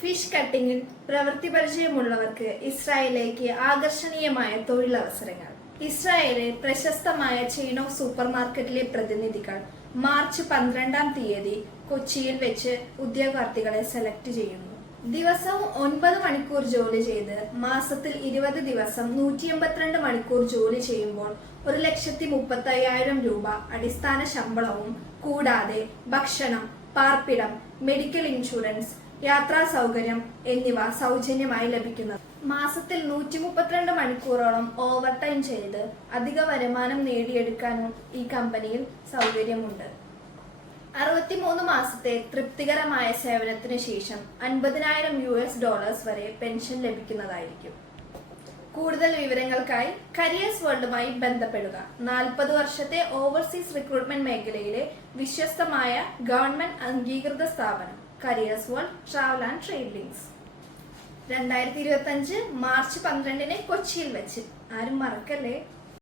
Fish കട്ടിങ്ങിൽ പ്രവൃത്തി പരിചയമുള്ളവർക്ക് ഇസ്രായേലിലേക്ക് ആകർഷണീയമായ തൊഴിലവസരങ്ങൾ. ഇസ്രായേലിൽ പ്രശസ്തമായ ചെയിൻ ഓഫ് സൂപ്പർ മാർക്കറ്റിലെ പ്രതിനിധികൾ മാർച്ച് 12-ാം തീയതി കൊച്ചിയിൽ വെച്ച് ഉദ്യോഗാർത്ഥികളെ സെലക്ട് ചെയ്യുന്നു. ദിവസവും 9 മണിക്കൂർ ജോലി ചെയ്ത് മാസത്തിൽ 20 ദിവസം 182 മണിക്കൂർ ജോലി ചെയ്യുമ്പോൾ 1,35,000 രൂപ അടിസ്ഥാന ശമ്പളവും കൂടാതെ ഭക്ഷണം, പാർപ്പിടം, മെഡിക്കൽ ഇൻഷുറൻസ്, യാത്രാ സൗകര്യം എന്നിവ സൗജന്യമായി ലഭിക്കുന്നത്. മാസത്തിൽ 132 മണിക്കൂറോളം ഓവർ ടൈം ചെയ്ത് അധിക വരുമാനം നേടിയെടുക്കാനും ഈ കമ്പനിയിൽ സൗകര്യമുണ്ട്. 63 മാസത്തെ തൃപ്തികരമായ സേവനത്തിന് ശേഷം $50,000 വരെ പെൻഷൻ ലഭിക്കുന്നതായിരിക്കും. കൂടുതൽ വിവരങ്ങൾക്കായി കരിയേഴ്സ് വേൾഡുമായി ബന്ധപ്പെടുക. 40 വർഷത്തെ ഓവർസീസ് റിക്രൂട്ട്മെന്റ് മേഖലയിലെ വിശ്വസ്തമായ ഗവൺമെന്റ് അംഗീകൃത സ്ഥാപനം careers world travel and trade links. 2025 March 12-ന് കൊച്ചിയിൽ വെച്ച്. ആരും മറക്കല്ലേ.